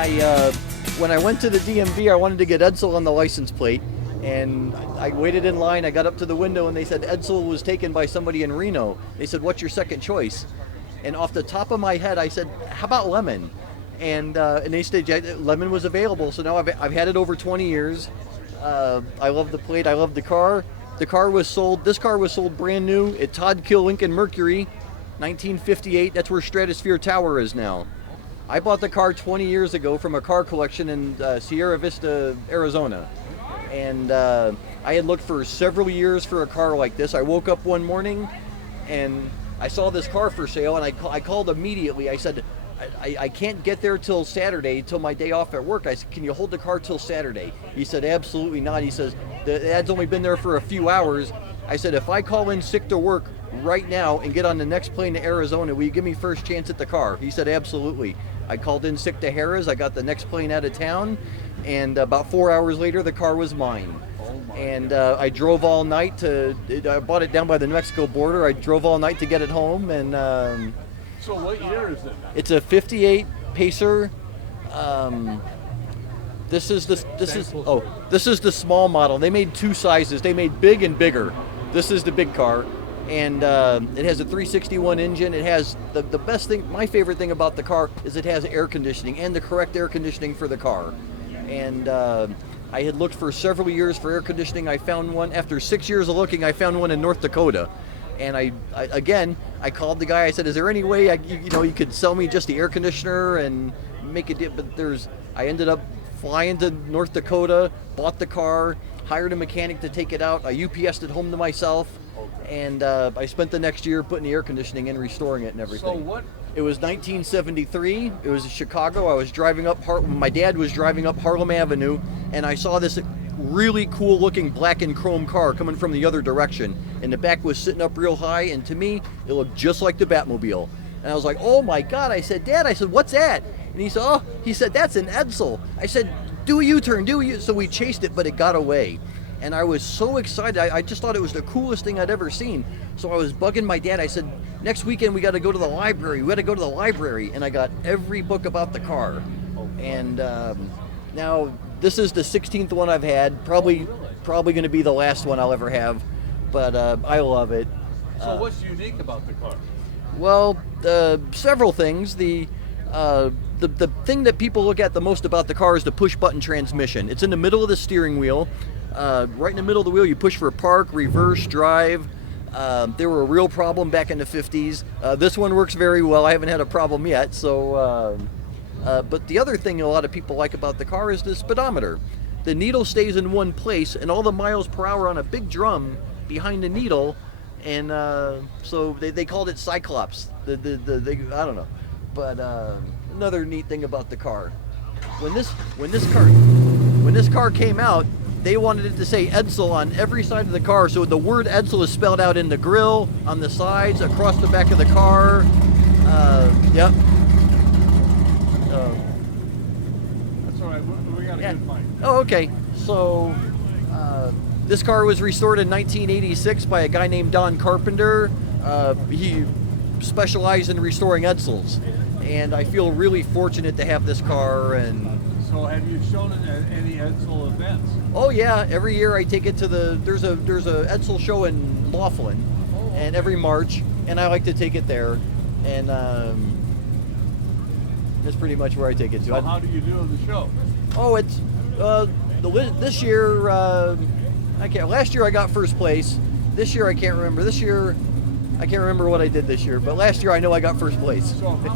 When I went to the DMV, I wanted to get EDSEL on the license plate, and I waited in line. I got up to the window, and they said EDSEL was taken by somebody in Reno. They said, "What's your second choice?" And off the top of my head, I said, "How about lemon?" And they said lemon was available. So now I've had it over 20 years. I love the plate. I love the car. The car was sold. This car was sold brand new at Todd Kill Lincoln Mercury, 1958. That's where Stratosphere Tower is now. I bought the car 20 years ago from a car collection in Sierra Vista, Arizona. And I had looked for several years for a car like this. I woke up one morning and I saw this car for sale, and I called immediately. I said, I can't get there till Saturday, till my day off at work. I said, "Can you hold the car till Saturday?" He said, "Absolutely not." He says, "The ad's only been there for a few hours." I said, "If I call in sick to work right now and get on the next plane to Arizona, will you give me first chance at the car?" He said, "Absolutely." I called in sick to Harrah's. I got the next plane out of town, and about 4 hours later, the car was mine. And I drove all night I bought it down by the New Mexico border. I drove all night to get it home, and so what year is it? It's a 58 Pacer. This is the small model. They made two sizes. They made big and bigger. This is the big car, and it has a 361 engine. It has the best thing. My favorite thing about the car is it has air conditioning, and the correct air conditioning for the car. And I had looked for several years for air conditioning. I found one after 6 years of looking. I found one in North Dakota. And I called the guy. I said, "Is there any way you could sell me just the air conditioner and make it?" But I ended up flying to North Dakota, bought the car, hired a mechanic to take it out. I UPS'd it home to myself, and I spent the next year putting the air conditioning in, restoring it, and everything. So what? It was 1973. It was in Chicago. I was driving up. My dad was driving up Harlem Avenue, and I saw this really cool looking black and chrome car coming from the other direction, and the back was sitting up real high, and to me it looked just like the Batmobile. And I was like, "Oh my God." I said, "Dad," I said, "what's that?" And he said, "Oh," he said, "that's an EDSEL." I said, "Do a U-turn, do a U." So we chased it, but it got away, and I was so excited. I just thought it was the coolest thing I'd ever seen. So I was bugging my dad. I said, "Next weekend we got to go to the library. We got to go to the library." And I got every book about the car. And now this is the 16th one I've had. Probably going to be the last one I'll ever have. But I love it. So what's unique about the car? Well, several things. The thing that people look at the most about the car is the push-button transmission. It's in the middle of the steering wheel. Right in the middle of the wheel, you push for park, reverse, drive. They were a real problem back in the 50s. This one works very well. I haven't had a problem yet. So, but the other thing a lot of people like about the car is the speedometer. The needle stays in one place, and all the miles per hour on a big drum behind the needle. And so they called it Cyclops. I don't know. But another neat thing about the car, when this car came out, they wanted it to say EDSEL on every side of the car. So the word EDSEL is spelled out in the grill, on the sides, across the back of the car. Yep. That's all right. We got a good find. Oh, okay. So this car was restored in 1986 by a guy named Don Carpenter. He specialized in restoring EDSELs, and I feel really fortunate to have this car. And so, have you shown it at any EDSEL events? Oh yeah, every year I take it to there's a EDSEL show in Laughlin, and every March, and I like to take it there, and that's pretty much where I take it to. So how do you do in the show? Oh, it's this year. I can't. Last year I got first place. This year I can't remember. This year I can't remember what I did this year, but last year I know I got first place. So how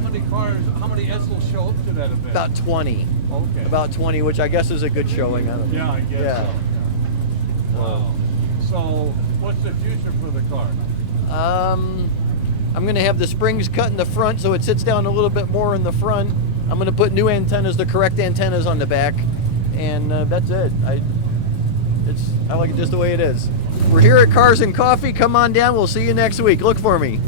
many EDSELs show up to that event? About 20. Okay. About 20, which I guess is a good showing. I don't know. Yeah, I guess so. Wow. So what's the future for the car? I'm going to have the springs cut in the front so it sits down a little bit more in the front. I'm going to put new antennas, the correct antennas on the back, and that's it. I like it just the way it is. We're here at Cars and Coffee. Come on down. We'll see you next week. Look for me.